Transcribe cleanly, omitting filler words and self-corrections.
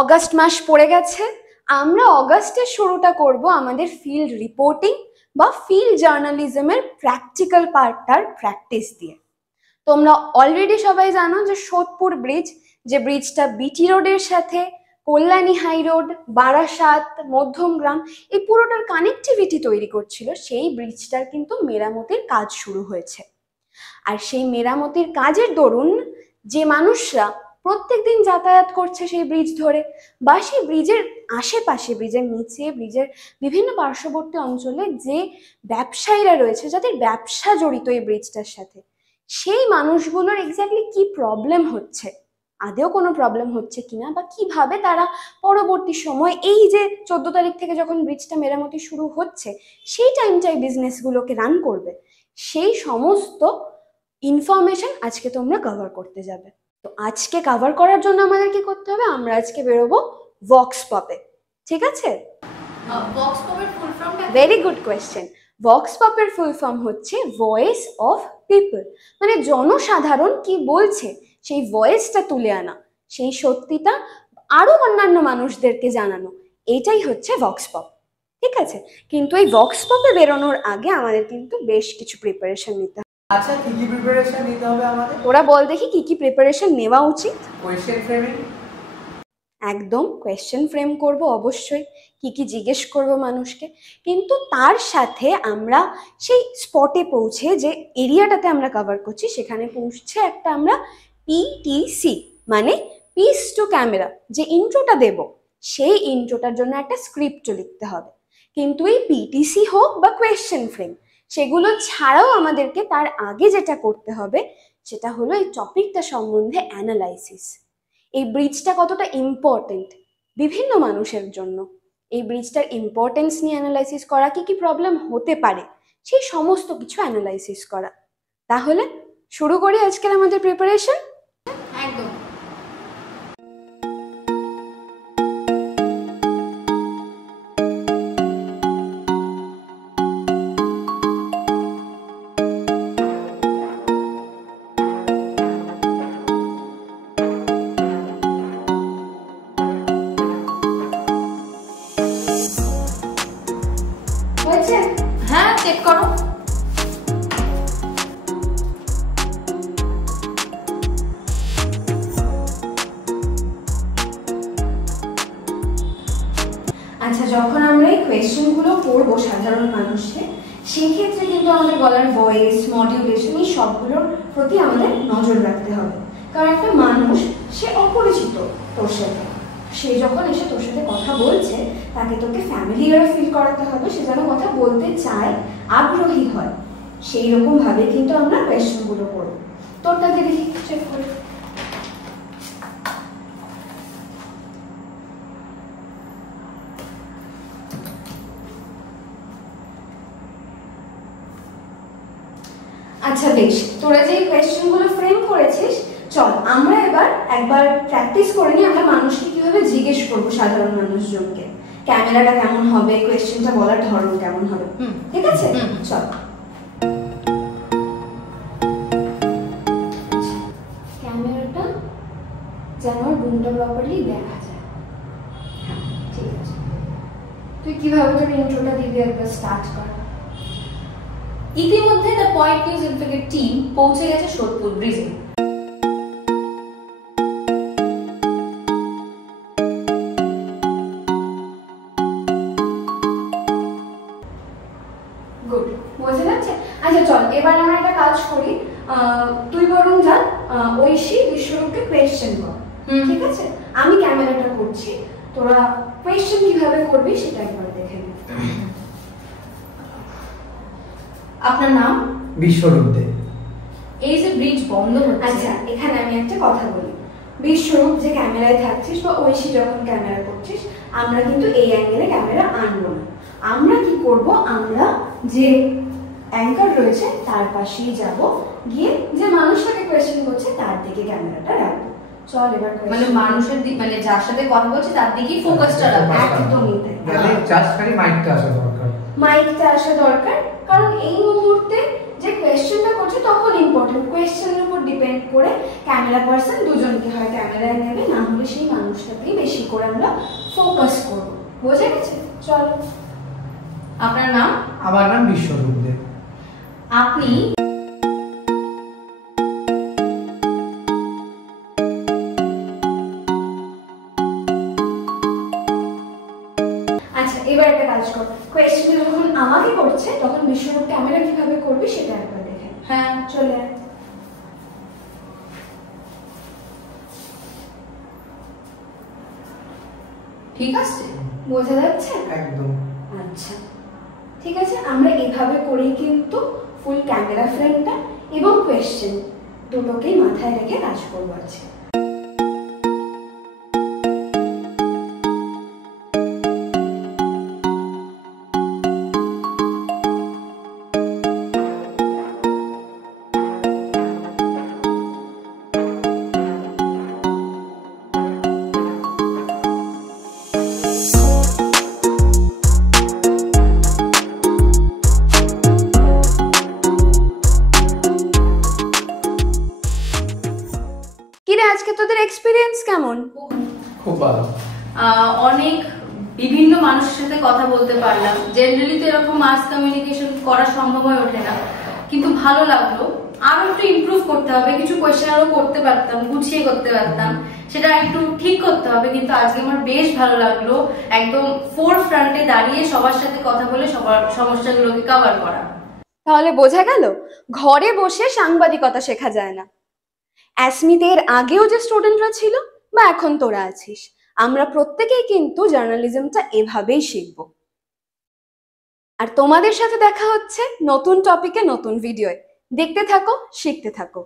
August মাস পড়ে গেছে। আমরা অগাস্টের শুরুটা করব আমাদের ফিল্ড রিপোর্টিং বা ফিল্ড জার্নালিজমের প্র্যাকটিক্যাল পার্টটার প্র্যাকটিস দিয়ে। তোমরা অলরেডি সবাই জানো যে সোদপুর ব্রিজ, যে ব্রিজটা বিটি রোডের সাথে কল্যাণী হাই রোড, বারাসাত, মধ্যমগ্রাম এই পুরোটার কানেক্টিভিটি তৈরি করছিল, সেই ব্রিজটার কিন্তু মেরামতির কাজ শুরু হয়েছে। আর সেই মেরামতির কাজের দরুন যে মানুষরা প্রত্যেকদিন যাতায়াত করছে সেই ব্রিজ ধরে বা সেই ব্রিজের আশেপাশে, ব্রিজের নিচে, ব্রিজের বিভিন্ন পার্শ্ববর্তী অঞ্চলে যে ব্যবসায়ীরা রয়েছে, যাদের ব্যবসা জড়িত এই ব্রিজটার সাথে, সেই মানুষগুলোর এক্স্যাক্টলি কি প্রবলেম হচ্ছে, আদেও কোনো প্রবলেম হচ্ছে কিনা, বা কিভাবে তারা পরবর্তী সময় এই যে 14 তারিখ থেকে যখন ব্রিজটা মেরামতি শুরু হচ্ছে সেই টাইমটাই বিজনেসগুলোকে রান করবে, সেই সমস্ত ইনফরমেশন আজকে তোমরা কভার করতে যাবে। তো আজকে কভার করার জন্য আমাদের কি করতে হবে, আমরা আজকে বেরোবো ভক্স পপে। ঠিক আছে? ভক্স পপের ফুল ফর্মটা? Very good question. ভক্স পপের ফুল ফর্ম হচ্ছে ভয়েস অফ পিপল, মানে জনসাধারণ কি বলছে সেই ভয়েসটা তুলে আনা, সেই সত্যিটা আরো অন্যান্য মানুষদেরকে জানানো, এটাই হচ্ছে ভক্স পপ। ঠিক আছে? কিন্তু এই ভক্স পপে বেরোনোর আগে আমাদের কিন্তু বেশ কিছু প্রিপারেশন নিতে হবে। আচ্ছা, কি কি প্রিপারেশন নিতে হবে আমাদের? ওরা বল দেখি কি কি প্রিপারেশন নেওয়া উচিত। কোয়েশ্চেন ফ্রেমিং, একদম কোয়েশ্চেন ফ্রেম করব, অবশ্যই কি কি জিজ্ঞেস করব মানুষকে, কিন্তু তার সাথে আমরা সেই স্পটে পৌঁছে যে এরিয়াটাতে আমরা কভার করছি সেখানে পৌঁছছে একটা আমরা পিটিসি মানে পিস টু ক্যামেরা যে ইন্ট্রোটা দেব, সেই ইন্ট্রোটার জন্য একটা স্ক্রিপ্টও লিখতে হবে। কিন্তু এই পিটিসি হোক বা কোয়েশ্চেন ফ্রেম, সেগুলো ছাড়াও আমাদেরকে তার আগে যেটা করতে হবে সেটা হলো এই টপিকটা সম্বন্ধে অ্যানালাইসিস। এই ব্রিজটা কতটা ইম্পর্টেন্ট বিভিন্ন মানুষের জন্য, এই ব্রিজটার ইম্পর্টেন্স নিয়ে অ্যানালাইসিস করা, কি কি প্রবলেম হতে পারে সেই সমস্ত কিছু অ্যানালাইসিস করা। তাহলে শুরু করি আজকের আমাদের প্রিপারেশন। একদম। হয়েছে? হ্যাঁ, চেক করো। আচ্ছা, যখন আমরা এই কোয়েশ্চেনগুলো করবো সাধারণ মানুষকে, সেক্ষেত্রে কিন্তু আমাদের গলার ভয়েস, মডিউলেশন এই সবগুলোর প্রতি আমাদের নজর রাখতে হবে। কারণ একটা মানুষ সে অপরিচিত তোর সাথে, সে যখন এসে তোর সাথে কথা বলছে তাকে তোকে ফ্যামিলিয়ার ফিল করাতে হবে, সে যেন কথা বলতে চায়, আগ্রহী হয়, সেই রকম ভাবে কিন্তু আমরা কোয়েশ্চেনগুলো করবো। তোরটাকে দেখি চেক করি। আচ্ছা বেশ, তোরা যে কোয়েশ্চেনগুলো ফ্রেম করেছিস, চল আমরা এবার একবার প্র্যাকটিস করে নিই আমরা মানুষকে কিভাবে জিজ্ঞেস করবো, সাধারণ মানুষজনকে ক্যামেরাটা কেমন হবে, কোয়েশ্চেনটা বলার ধরন কেমন হবে। ঠিক আছে? চল। ক্যামেরাটা যেন রুমটা প্রপারলি দেখা যায়। হ্যাঁ, ঠিক আছে। তুই কিভাবে তোর ইন্ট্রোটা দিবি একবার স্টার্ট কর। ইতিমধ্যে দ্য পয়েন্ট নিউজ ইনফিগেট টিম পৌঁছে গেছে সোদপুর ব্রিজে। গুড, বোঝা যাচ্ছে? আচ্ছা চল, এবার আমরা একটা কাজ করি, তুই বরং যা ঐশী বিশ্বরূপকে কোয়েশ্চেন কর। ঠিক আছে? আমি ক্যামেরাটা করছি, তোরা কোয়েশ্চেন কিভাবে করবি সেটা একবার দেখে নে। আপনার নাম? বিশ্বরূপ দে। এই যে ব্রিজ বন্ধ হচ্ছে, আচ্ছা এখানে আমি একটা কথা বলি, বিশ্বরূপ যে ক্যামেরায় থাকছিস বা ঐশী যখন ক্যামেরা করছিস, আমরা কিন্তু এই অ্যাঙ্গেলে ক্যামেরা আনবো না। আমরা কি করব, আমরা যে অ্যাঙ্কার রয়েছে তার পাশেই যাব, গিয়ে যে মানুষটাকে কোয়েশ্চেন করছে তার দিকে ক্যামেরাটা রাখবো। চল এবার মানে মানুষের দিক, মানে যার সাথে কথা বলছে তার দিকেই ফোকাসটা রাখবে। একদমই তাই। মানে জাস্ট খালি মাইকটা আসা দরকার। মাইকটা আসা দরকার, কারণ এই মুহূর্তে যে কোয়েশ্চেনটা করছে তখন ইম্পর্টেন্ট তোমাদের কোয়েশ্চেনের উপর ডিপেন্ড করে ক্যামেরা পার্সন দুজনকে হয় ক্যামেরায় নেবে, না হলে সেই মানুষটাকেই বেশি করে আমরা ফোকাস করব। বোঝা গেছে? চলো। আপনার নাম? আমার নাম বিশ্বরূপ দে। আপনি আচ্ছা, এবার একটা কাজ কর, কোয়েশ্চেন যখন আমাকে করছে তখন বিশ্বরূপ ক্যামেরা কিভাবে করবে সেটা একবার দেখে। হ্যাঁ চলে আয়। ঠিক আছে, বোঝা যাচ্ছে? একদম। আচ্ছা ঠিক আছে, আমরা এভাবে করেই কিন্তু ফুল ক্যামেরা ফ্রেমটা এবং কোয়েশ্চেন দুটোকেই মাথায় রেখে কাজ করবো আছে। কিরে, আজকে তোদের এক্সপিরিয়েন্স কেমন? খুব ভালো। অনেক বিভিন্ন মানুষের সাথে কথা বলতে পারলাম। জেনারেলি তো এরকম মাস কমিউনিকেশন করা সম্ভব হয়ে ওঠে না, কিন্তু ভালো লাগলো। আরো একটু ইমপ্রুভ করতে হবে, কিছু কোয়েশ্চেন আরো করতে পারতাম, গুছিয়ে করতে পারতাম, সেটা একটু ঠিক করতে হবে। কিন্তু আজকে আমার বেশ ভালো লাগলো, একদম ফোর ফ্রন্টে দাঁড়িয়ে সবার সাথে কথা বলে সবার সমস্যাগুলোকে কভার করা। তাহলে বোঝা গেল ঘরে বসে সাংবাদিকতা শেখা যায় না। অ্যাসমিতে এর আগেও যে স্টুডেন্টরা ছিল বা এখন তোরা আছিস, আমরা প্রত্যেকেই কিন্তু জার্নালিজমটা এভাবেই শিখব। আর তোমাদের সাথে দেখা হচ্ছে নতুন টপিকে নতুন ভিডিওয়ে। দেখতে থাকো, শিখতে থাকো।